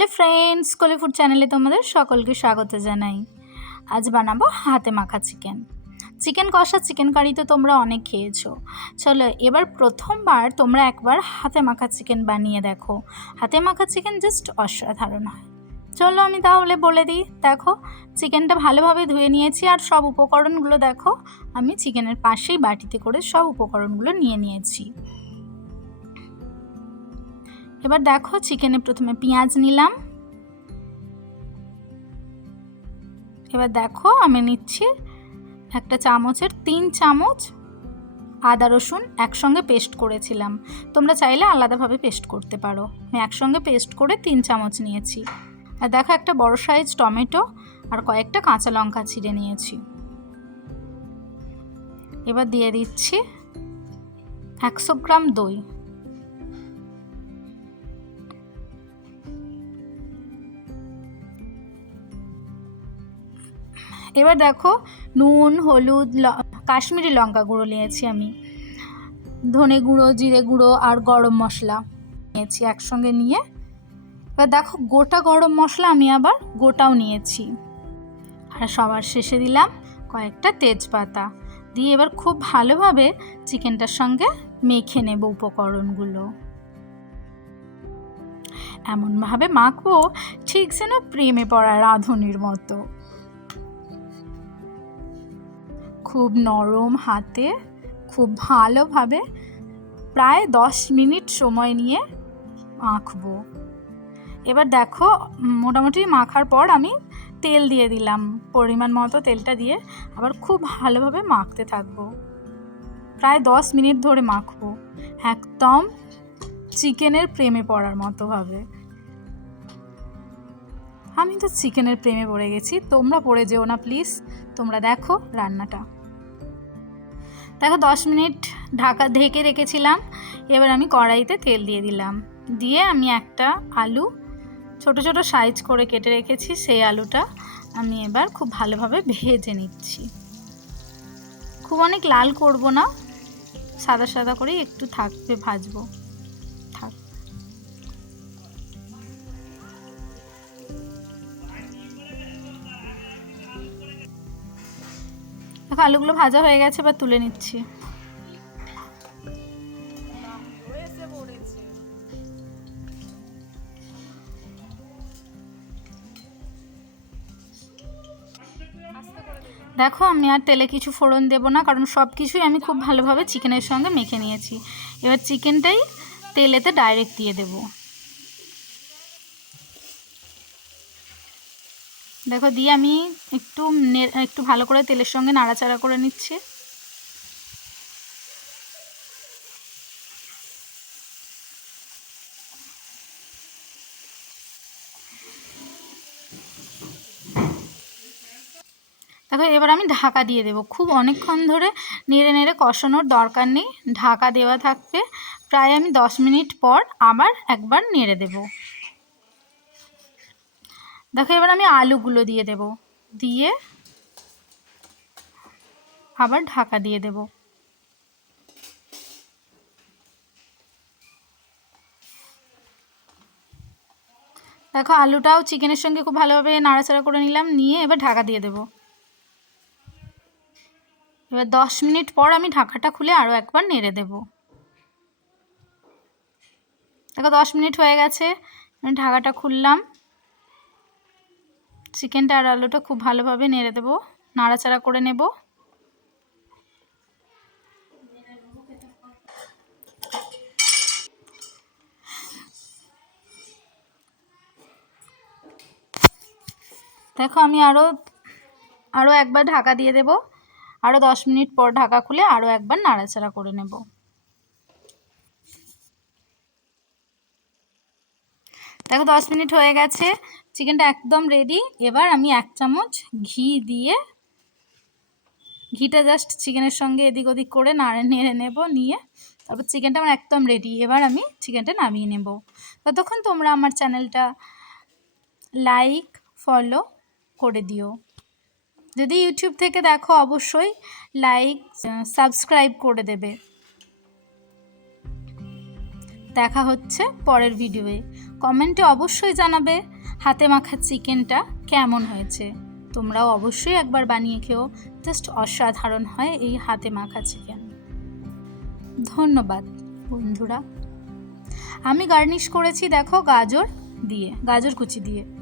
Hello friends Koli food চ্যানেলে তোমাদের সকলকে স্বাগত জানাই। আজ বানাবো হাতে মাখা চিকেন চিকেন কষা চিকেন কারি তো তোমরা অনেক খেয়েছো। চলো এবার প্রথমবার তোমরা একবার হাতে মাখা চিকেন বানিয়ে দেখো। হাতে মাখা চিকেন জাস্ট অসাধারণ হয়। চলো আমি তাহলে বলে দিই, দেখো চিকেনটা ভালোভাবে ধুয়ে নিয়েছি আর সব উপকরণগুলো দেখো, আমি চিকেনের পাশেই বাটিতে করে সব উপকরণগুলো নিয়ে নিয়েছি। এবার দেখো চিকেনে প্রথমে পেঁয়াজ নিলাম। এবার দেখো আমি নিচ্ছি একটা চামচের তিন চামচ আদা রসুন একসঙ্গে পেস্ট করেছিলাম। তোমরা চাইলে আলাদাভাবে পেস্ট করতে পারো। আমি একসঙ্গে পেস্ট করে তিন চামচ নিয়েছি। আর দেখো একটা বড় সাইজ টমেটো আর কয়েকটা কাঁচা লঙ্কা ছিঁড়ে নিয়েছি। এবার দিয়ে দিচ্ছি একশো গ্রাম দই। এবার দেখো নুন, হলুদ, ল, কাশ্মীরি লঙ্কা গুঁড়ো নিয়েছি আমি। ধনে গুঁড়ো, জিরে গুঁড়ো আর গরম মশলা নিয়েছি একসঙ্গে নিয়ে। এবার দেখো গোটা গরম মশলা আমি আবার গোটাও নিয়েছি। আর সবার শেষে দিলাম কয়েকটা তেজপাতা। দিয়ে এবার খুব ভালোভাবে চিকেনটার সঙ্গে মেখে নেব উপকরণগুলো। এমনভাবে মাখবো ঠিক যেন প্রেমে পড়া রাঁধুনির মতো। খুব নরম হাতে, খুব ভালোভাবে প্রায় দশ মিনিট সময় নিয়ে মাখবো। এবার দেখো, মোটামুটি মাখার পর আমি তেল দিয়ে দিলাম, পরিমাণ মতো তেলটা দিয়ে আবার খুব ভালোভাবে মাখতে থাকব। প্রায় দশ মিনিট ধরে মাখবো, একদম চিকেনের প্রেমে পড়ার মতো মতোভাবে আমি তো চিকেনের প্রেমে পড়ে গেছি, তোমরা পড়ে যেও না, প্লিজ। তোমরা দেখো রান্নাটা। দেখো, দশ মিনিট ঢাকা ঢেকে রেখেছিলাম। এবার আমি কড়াইতে তেল দিয়ে দিলাম। দিয়ে আমি একটা আলু ছোট ছোট সাইজ করে কেটে রেখেছি, সেই আলুটা আমি এবার খুব ভালোভাবে ভেজে নিচ্ছি। খুব অনেক লাল করব না, সাদা সাদা করেই একটু থাকবে, ভাজবো। থাক। দেখো, আলুগুলো ভাজা হয়ে গেছে, এবার তুলে নিচ্ছি। দেখো, আমি আর তেলে কিছু ফোড়ন দেবো না, কারণ সব কিছুই আমি খুব ভালোভাবে চিকেনের সঙ্গে মেখে নিয়েছি। এবার চিকেনটাই তেলেতে ডাইরেক্ট দিয়ে দেব। দেখো, দিয়ে আমি একটু একটু ভালো করে তেলের সঙ্গে নাড়াচাড়া করে নিচ্ছি। দেখো, এবার আমি ঢাকা দিয়ে দেবো। খুব অনেকক্ষণ ধরে নেড়ে নেড়ে কষানোর দরকার নেই, ঢাকা দেওয়া থাকবে। প্রায় আমি দশ মিনিট পর আবার একবার নেড়ে দেব। দেখো, এবার আমি আলুগুলো দিয়ে দেব। দিয়ে আবার ঢাকা দিয়ে দেব। দেখো, আলুটাও চিকেনের সঙ্গে খুব ভালোভাবে নাড়াচাড়া করে নিলাম, নিয়ে এবার ঢাকা দিয়ে দেবো। এবার দশ মিনিট পর আমি ঢাকাটা খুলে আরও একবার নেড়ে দেব। দেখো, দশ মিনিট হয়ে গেছে, আমি ঢাকাটা খুললাম। চিকেনটা আর আলুটা খুব ভালোভাবে নেড়ে দেবো, নাড়াচাড়া করে নেব। দেখো আমি আরও আরও একবার ঢাকা দিয়ে দেবো আরও দশ মিনিট পর ঢাকা খুলে আরও একবার নাড়াচাড়া করে নেব। দেখো দশ মিনিট হয়ে গেছে। চিকেনটা একদম রেডি এবার আমি এক চামচ ঘি দিয়ে ঘিটা জাস্ট চিকেনের সঙ্গে এদিক ওদিক করে নাড়ে নেড়ে নেব, নিয়ে তারপর চিকেনটা আমার একদম রেডি এবার আমি চিকেনটা নামিয়ে নেব। ততক্ষণ তোমরা আমার চ্যানেলটা লাইক ফলো করে দিও। যদি ইউটিউব থেকে দেখো, অবশ্যই লাইক সাবস্ক্রাইব করে দেবে। দেখা হচ্ছে পরের ভিডিওয়ে। কমেন্টে অবশ্যই জানাবে হাতে মাখা চিকেনটা কেমন হয়েছে। তোমরাও অবশ্যই একবার বানিয়ে খেও জাস্ট অসাধারণ হয় এই হাতে মাখা চিকেন। ধন্যবাদ, বন্ধুরা। আমি গার্নিশ করেছি, দেখো, গাজর দিয়ে, গাজর কুচি দিয়ে।